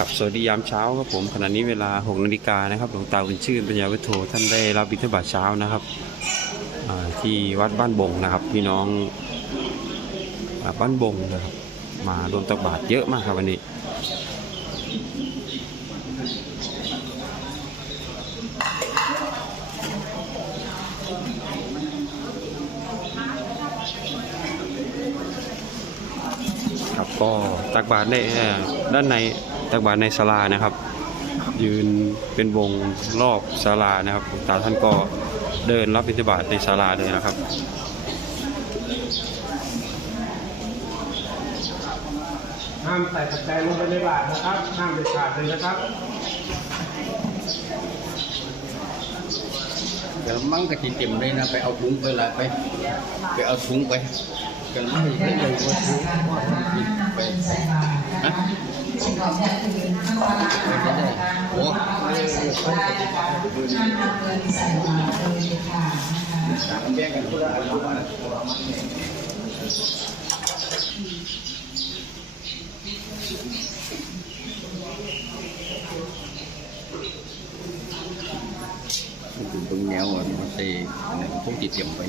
ครับสวัสดียามเช้าครับผมขณะนี้เวลา6นาฬิกานะครับหลวงตาบุญชื่นปัญญาวิโทท่านได้รับบิณฑบาตเช้านะครับที่วัดบ้านบงนะครับ พี่น้องบ้านบงนะครับ มารวมตักบาตรเยอะมากครับวันนี้ครับก็ตักบาตรในด้านใน ตักบาตรในศาลานะครับ ยืนเป็นวงรอบศาลานะครับหลวงตาท่านก็เดินรับบิณฑบาตในศาลาเลยนะครับห้ามใส่ปัจจัยลงไปในบาทนะครับห้ามเด็ดขาดเลยนะครับ เดี๋ยวมั่งกะทิเต็มเลยนะไปเอาถุงไปละไป ไปเอาถุงไปกันไม่ได้เลย โอ้แบ่งกันคนละอันคนละอันถึงตรงแนวอ่ะมันเตะเนี่ยพวกติดเต็มไป